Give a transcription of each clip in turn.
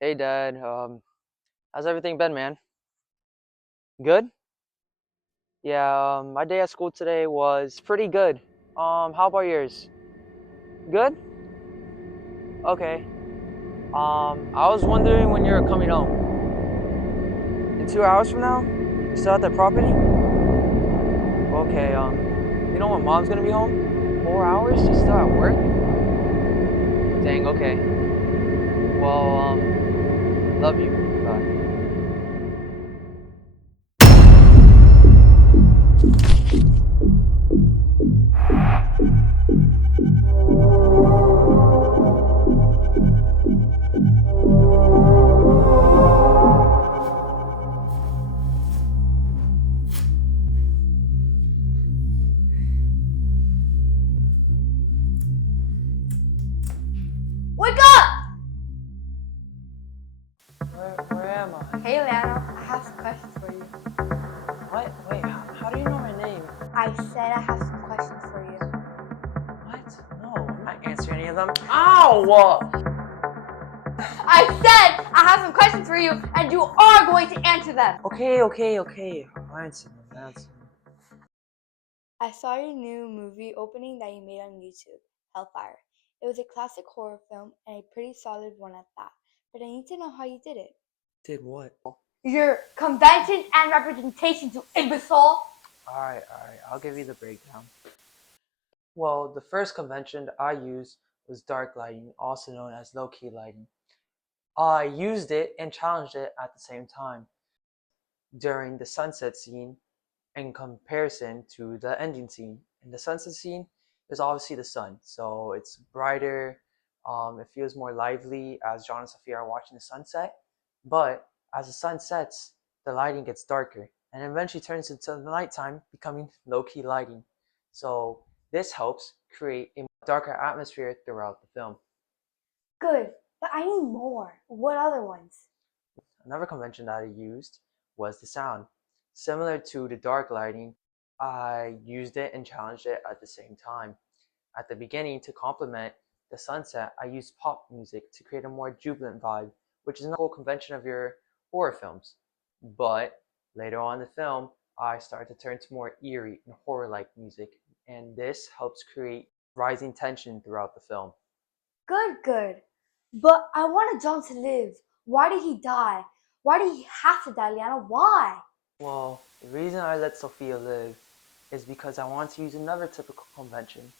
Hey Dad, how's everything been, man? Good? Yeah, my day at school today was pretty good. How about yours? Good? Okay. I was wondering when you're coming home. In 2 hours from now? You still at the property? Okay, you know when mom's gonna be home? 4 hours? She's still at work? Dang, okay. Well, love you. Bye. Wake up! Where am I? Hey, Lana, I have some questions for you. What? Wait, how do you know my name? I said I have some questions for you. What? No, I'm not answering any of them. Ow! I said I have some questions for you, and you are going to answer them. Okay. I'll answer them. I saw your new movie opening that you made on YouTube, Hellfire. It was a classic horror film and a pretty solid one at that. But I need to know how you did it. Did what? Your convention and representation, you imbecile! Alright, I'll give you the breakdown. Well, the first convention I used was dark lighting, also known as low-key lighting. I used it and challenged it at the same time during the sunset scene in comparison to the ending scene. In the sunset scene, there's obviously the sun, so it's brighter, it feels more lively as John and Sophia are watching the sunset. But as the sun sets, the lighting gets darker and eventually turns into the nighttime, becoming low-key lighting. So this helps create a darker atmosphere throughout the film. Good, but I need more. What other ones? Another convention that I used was the sound. Similar to the dark lighting, I used it and challenged it at the same time. At the beginning, to complement the sunset, I used pop music to create a more jubilant vibe, which is not a whole convention of your horror films. But later on in the film, I started to turn to more eerie and horror-like music, and this helps create rising tension throughout the film. Good. But I wanted John to live. Why did he die? Why did he have to die, Liana? Why? Well, the reason I let Sophia live is because I want to use another typical convention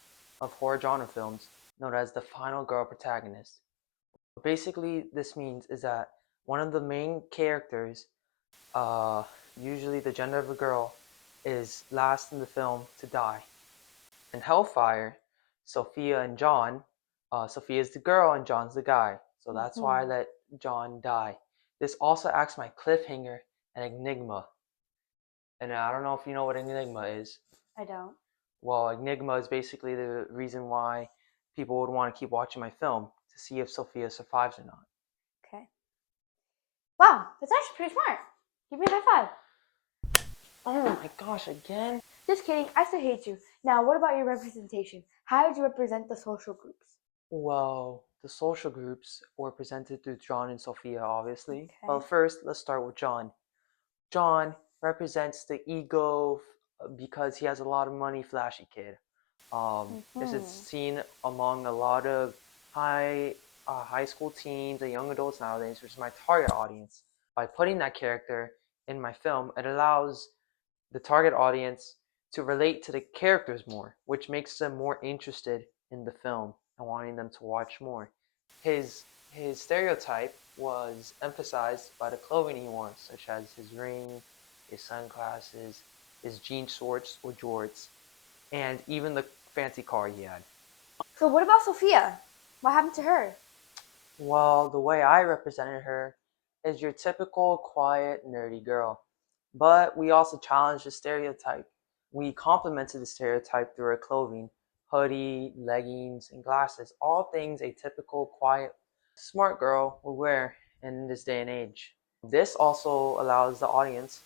of horror genre films known as the final girl protagonist. What basically this means is that one of the main characters, uh, usually the gender of a girl, is last in the film to die. In Hellfire, Sophia and John, Sophia's the girl and John's the guy. So that's why I let John die. This also acts my cliffhanger and enigma. And I don't know if you know what enigma is. I don't. Well, enigma is basically the reason why people would want to keep watching my film to see if Sophia survives or not. Okay. Wow, that's actually pretty smart. Give me a high five. Oh my gosh, again? Just kidding, I still hate you. Now, what about your representation? How did you represent the social groups? Well, the social groups were presented through John and Sophia, obviously. Okay. Well, first, let's start with John. John represents the ego because he has a lot of money, flashy kid. This is seen among a lot of high school teens and young adults nowadays, which is my target audience. By putting that character in my film, it allows the target audience to relate to the characters more, which makes them more interested in the film and wanting them to watch more. His his stereotype was emphasized by the clothing he wore, such as his ring, his sunglasses, his jean shorts or jorts, and even the fancy car he had. So, what about Sophia? What happened to her? Well, the way I represented her is your typical quiet, nerdy girl. But we also challenged the stereotype. We complemented the stereotype through her clothing, hoodie, leggings, and glasses, all things a typical, quiet, smart girl would wear in this day and age. This also allows the audience,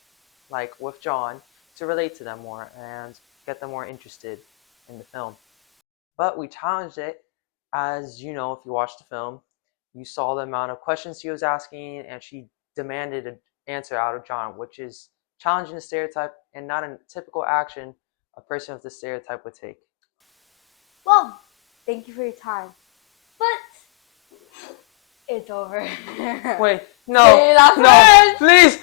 like with John, to relate to them more and get them more interested in the film. But we challenged it, as you know, if you watch the film, You saw the amount of questions she was asking, and she demanded an answer out of John, which is challenging the stereotype and not a typical action a person with the stereotype would take. Well, thank you for your time. But it's over. Wait, no, Say that no, first! please,